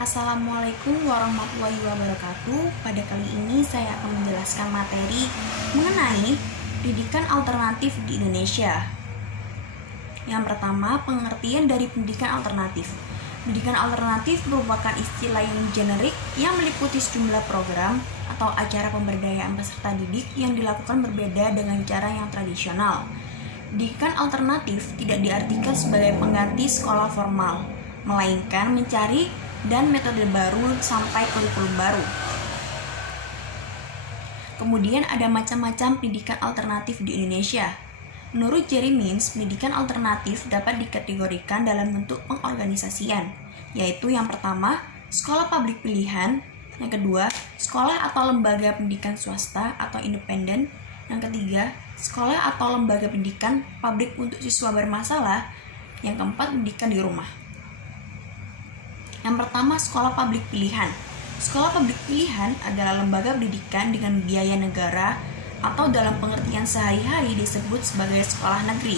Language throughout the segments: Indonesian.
Assalamualaikum warahmatullahi wabarakatuh. Pada kali ini saya akan menjelaskan materi mengenai pendidikan alternatif di Indonesia. Yang pertama, pengertian dari pendidikan alternatif. Pendidikan alternatif merupakan istilah yang generik yang meliputi sejumlah program atau acara pemberdayaan peserta didik yang dilakukan berbeda dengan cara yang tradisional. Pendidikan alternatif tidak diartikan sebagai pengganti sekolah formal, melainkan mencari dan metode baru sampai kurikulum baru. Kemudian ada macam-macam pendidikan alternatif di Indonesia. Menurut Jerry Means, pendidikan alternatif dapat dikategorikan dalam bentuk pengorganisasian, yaitu yang pertama, sekolah publik pilihan, yang kedua, sekolah atau lembaga pendidikan swasta atau independen, yang ketiga, sekolah atau lembaga pendidikan publik untuk siswa bermasalah, yang keempat, pendidikan di rumah. Yang pertama, sekolah publik pilihan. Sekolah publik pilihan adalah lembaga pendidikan dengan biaya negara atau dalam pengertian sehari-hari disebut sebagai sekolah negeri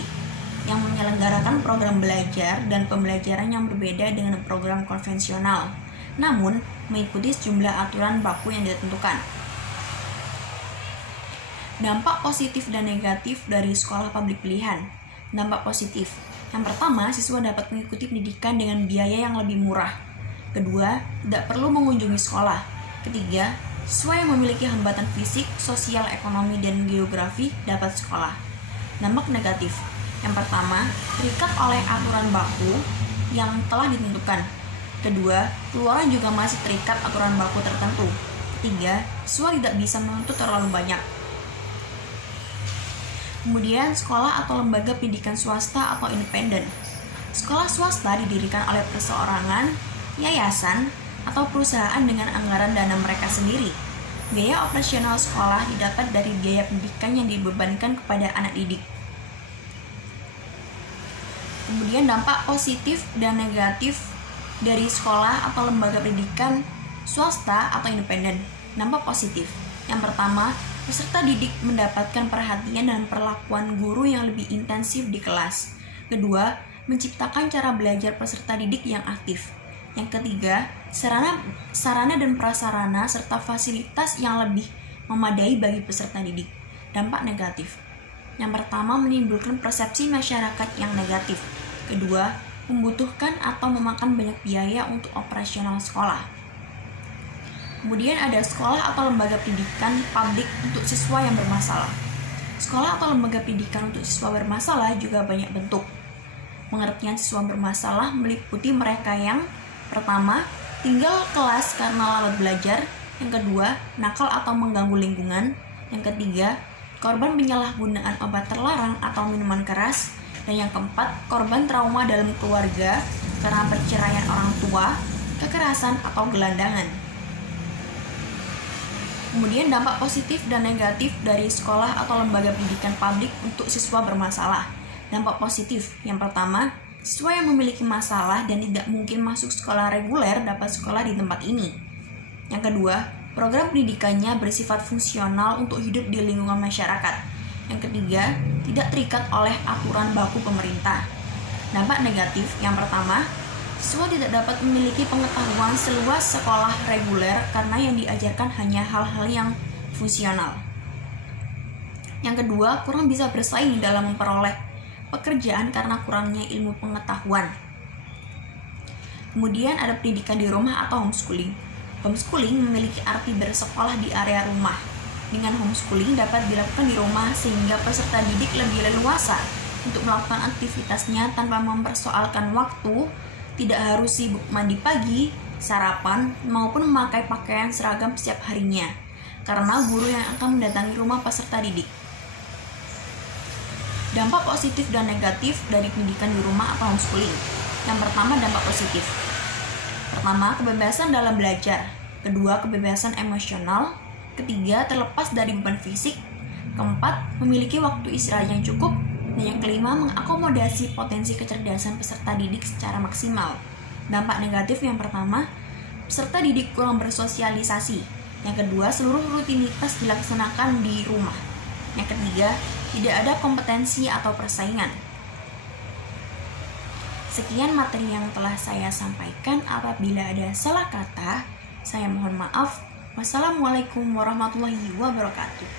yang menyelenggarakan program belajar dan pembelajaran yang berbeda dengan program konvensional, namun mengikuti sejumlah aturan baku yang ditentukan. Dampak positif dan negatif dari sekolah publik pilihan. Dampak positif. Yang pertama, siswa dapat mengikuti pendidikan dengan biaya yang lebih murah. Kedua, tidak perlu mengunjungi sekolah. Ketiga, siswa yang memiliki hambatan fisik, sosial, ekonomi, dan geografi dapat sekolah. Dampak negatif. Yang pertama, terikat oleh aturan baku yang telah ditentukan. Kedua, keluaran juga masih terikat aturan baku tertentu. Ketiga, siswa tidak bisa menuntut terlalu banyak. Kemudian, sekolah atau lembaga pendidikan swasta atau independen. Sekolah swasta didirikan oleh perseorangan, yayasan, atau perusahaan dengan anggaran dana mereka sendiri. Biaya operasional sekolah didapat dari biaya pendidikan yang dibebankan kepada anak didik. Kemudian dampak positif dan negatif dari sekolah atau lembaga pendidikan swasta atau independen. Dampak positif. Yang pertama, peserta didik mendapatkan perhatian dan perlakuan guru yang lebih intensif di kelas. Kedua, menciptakan cara belajar peserta didik yang aktif. Yang ketiga, sarana dan prasarana serta fasilitas yang lebih memadai bagi peserta didik. Dampak negatif. Yang pertama, menimbulkan persepsi masyarakat yang negatif. Kedua, membutuhkan atau memakan banyak biaya untuk operasional sekolah. Kemudian ada sekolah atau lembaga pendidikan publik untuk siswa yang bermasalah. Sekolah atau lembaga pendidikan untuk siswa bermasalah juga banyak bentuk. Pengertian siswa bermasalah meliputi mereka yang pertama, tinggal kelas karena lambat belajar. Yang kedua, nakal atau mengganggu lingkungan. Yang ketiga, korban penyalahgunaan obat terlarang atau minuman keras. Dan yang keempat, korban trauma dalam keluarga karena perceraian orang tua, kekerasan, atau gelandangan. Kemudian dampak positif dan negatif dari sekolah atau lembaga pendidikan publik untuk siswa bermasalah. Dampak positif, yang pertama, siswa yang memiliki masalah dan tidak mungkin masuk sekolah reguler dapat sekolah di tempat ini. Yang kedua, program pendidikannya bersifat fungsional untuk hidup di lingkungan masyarakat. Yang ketiga, tidak terikat oleh aturan baku pemerintah. Dampak negatif, yang pertama, siswa tidak dapat memiliki pengetahuan seluas sekolah reguler karena yang diajarkan hanya hal-hal yang fungsional. Yang kedua, kurang bisa bersaing dalam memperoleh pekerjaan karena kurangnya ilmu pengetahuan. Kemudian ada pendidikan di rumah atau homeschooling. Homeschooling memiliki arti bersekolah di area rumah. Dengan homeschooling dapat dilakukan di rumah sehingga peserta didik lebih leluasa untuk melakukan aktivitasnya tanpa mempersoalkan waktu, tidak harus sibuk mandi pagi, sarapan, maupun memakai pakaian seragam setiap harinya, karena guru yang akan mendatangi rumah peserta didik. Dampak positif dan negatif dari pendidikan di rumah atau homeschooling. Yang pertama, dampak positif. Pertama, kebebasan dalam belajar. Kedua, kebebasan emosional. Ketiga, terlepas dari beban fisik. Keempat, memiliki waktu istirahat yang cukup. Dan yang kelima, mengakomodasi potensi kecerdasan peserta didik secara maksimal. Dampak negatif yang pertama, peserta didik kurang bersosialisasi. Yang kedua, seluruh rutinitas dilaksanakan di rumah. Yang ketiga, tidak ada kompetensi atau persaingan. Sekian materi yang telah saya sampaikan. Apabila ada salah kata, saya mohon maaf. Wassalamualaikum warahmatullahi wabarakatuh.